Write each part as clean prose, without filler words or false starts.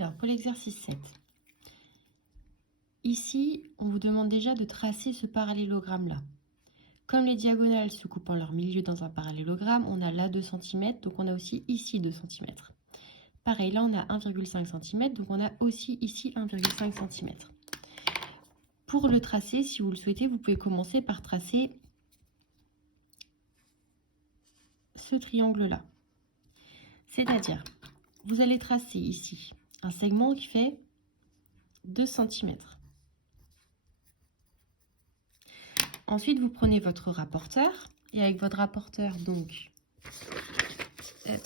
Alors, pour l'exercice 7, ici, on vous demande déjà de tracer ce parallélogramme-là. Comme les diagonales se coupent en leur milieu dans un parallélogramme, on a là 2 cm, donc on a aussi ici 2 cm. Pareil, là, on a 1,5 cm, donc on a aussi ici 1,5 cm. Pour le tracer, si vous le souhaitez, vous pouvez commencer par tracer ce triangle-là. C'est-à-dire, vous allez tracer ici un segment qui fait 2 cm. Ensuite, vous prenez votre rapporteur et avec votre rapporteur, donc, hop,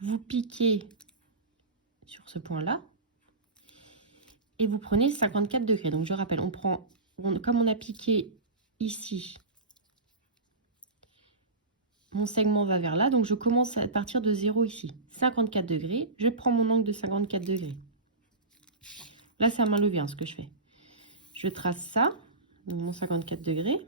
vous piquez sur ce point-là et vous prenez 54 degrés. Donc, je rappelle, comme on a piqué ici, mon segment va vers là, donc je commence à partir de 0 ici. 54 degrés, je prends mon angle de 54 degrés. Là, c'est à main levée, ce que je fais. Je trace ça, donc mon 54 degrés.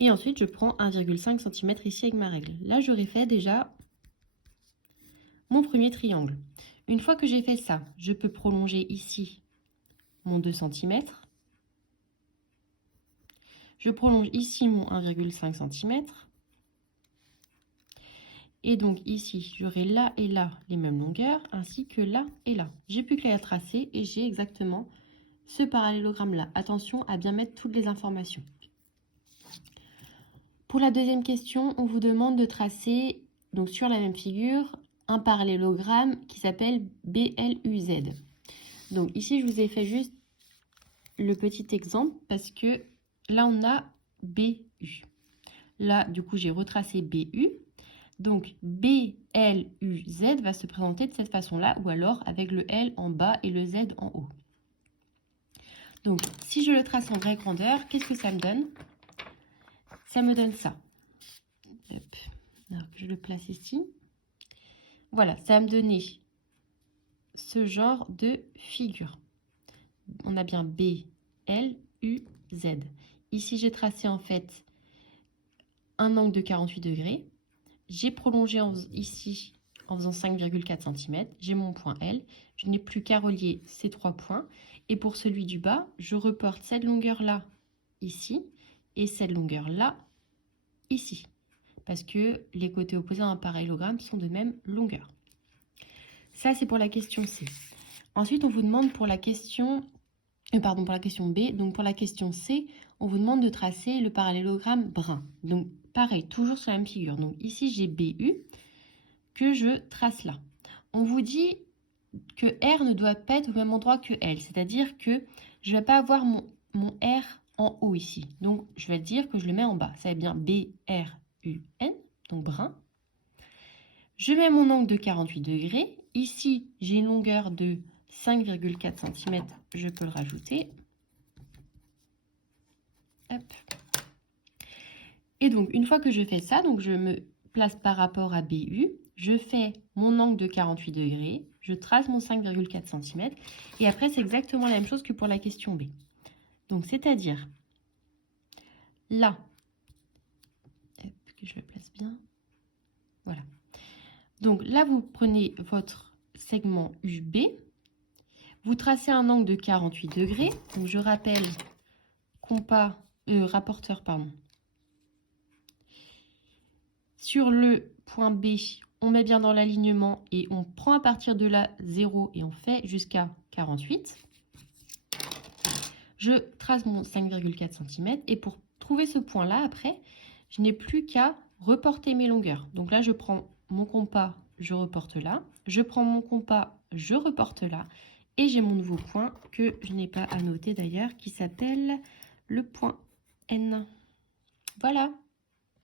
Et ensuite, je prends 1,5 cm ici avec ma règle. Là, j'aurais fait déjà mon premier triangle. Une fois que j'ai fait ça, je peux prolonger ici mon 2 cm. Je prolonge ici mon 1,5 cm. Et donc ici, j'aurai là et là les mêmes longueurs, ainsi que là et là. J'ai plus qu'à tracer et j'ai exactement ce parallélogramme-là. Attention à bien mettre toutes les informations. Pour la deuxième question, on vous demande de tracer, donc sur la même figure, un parallélogramme qui s'appelle BLUZ. Donc ici, je vous ai fait juste le petit exemple parce que là, on a BU. Là, du coup, j'ai retracé BU. Donc, BLUZ va se présenter de cette façon-là, ou alors avec le L en bas et le Z en haut. Donc, si je le trace en vraie grandeur, qu'est-ce que ça me donne? Ça me donne ça. Hop. Alors, je le place ici. Voilà, ça va me donner ce genre de figure. On a bien B, L, U, Z. Ici, j'ai tracé en fait un angle de 48 degrés. J'ai prolongé ici en faisant 5,4 cm. J'ai mon point L. Je n'ai plus qu'à relier ces 3 points. Et pour celui du bas, je reporte cette longueur-là ici et cette longueur-là ici. Parce que les côtés opposés d'un parallélogramme sont de même longueur. Ça, c'est pour la question C. Ensuite, on vous demande pour la question... pour la question B. Donc, pour la question C, on vous demande de tracer le parallélogramme brun. Donc, pareil, toujours sur la même figure. Donc, ici, j'ai BU que je trace là. On vous dit que R ne doit pas être au même endroit que L. C'est-à-dire que je ne vais pas avoir mon R en haut ici. Donc, je vais dire que je le mets en bas. Ça va être bien B-R-U-N, donc brun. Je mets mon angle de 48 degrés. Ici, j'ai une longueur de 5,4 cm. Je peux le rajouter. Hop. Et donc, une fois que je fais ça, donc je me place par rapport à BU, je fais mon angle de 48 degrés, je trace mon 5,4 cm, et après, c'est exactement la même chose que pour la question B. Donc, c'est-à-dire, là, que je le place bien, voilà. Donc là, vous prenez votre segment UB, vous tracez un angle de 48 degrés, donc je rappelle, rapporteur, pardon. Sur le point B, on met bien dans l'alignement et on prend à partir de là 0 et on fait jusqu'à 48. Je trace mon 5,4 cm et pour trouver ce point-là, après, je n'ai plus qu'à reporter mes longueurs. Donc là, je prends mon compas, je reporte là. Je prends mon compas, je reporte là. Et j'ai mon nouveau point que je n'ai pas à noter d'ailleurs qui s'appelle le point N. Voilà.